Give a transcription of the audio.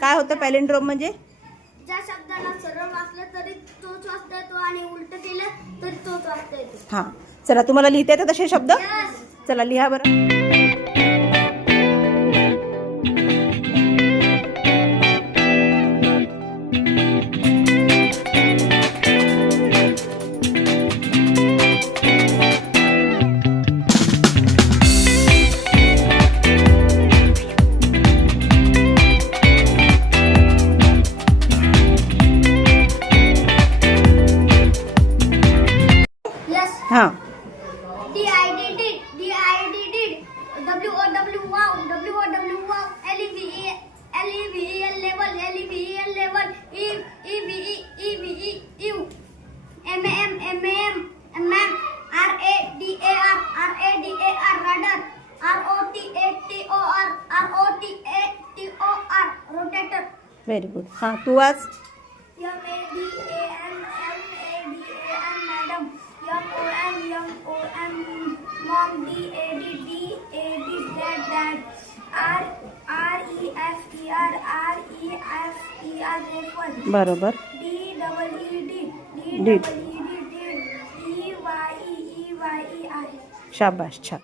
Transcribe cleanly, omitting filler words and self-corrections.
काय होतं पॅलिंड्रोम म्हणजे? ज्या शब्दाला सरळ वाचलं तरी तोच वाचता येतो आणि उलट केलं तरी तोच वाचता येतो. हां, चला तुम्हाला लिहिता येतात तसे शब्द? Yes. चला लिहा बरं. Yes. हां, D-I-D-D, D-I-D-D, W-O-W, wow, W-O-W, wow, L-E-V-E, L-E-V-E-L, level, L-E-V-E-L, level, E-E-V-E, E-V-E, ew, M-A-M, M-A-M, M-A-M, R-A-D-A-R, R-A-D-A-R, radar, R-O-T-A-T-O-R, R-O-T-A-T-O-R, rotator, very good. हां, तू वाच. M-A-D-A-N, M-A-D-A-N, madam, M-O-M, mom, D-A-D, D-A-D, dad, R-E-F-E-R, R-E-F-E-R, refer, बरोबर. D-E-E-D, Did. D-E-E-D, E-Y-E-E-Y-E-I. शाबाश, छान.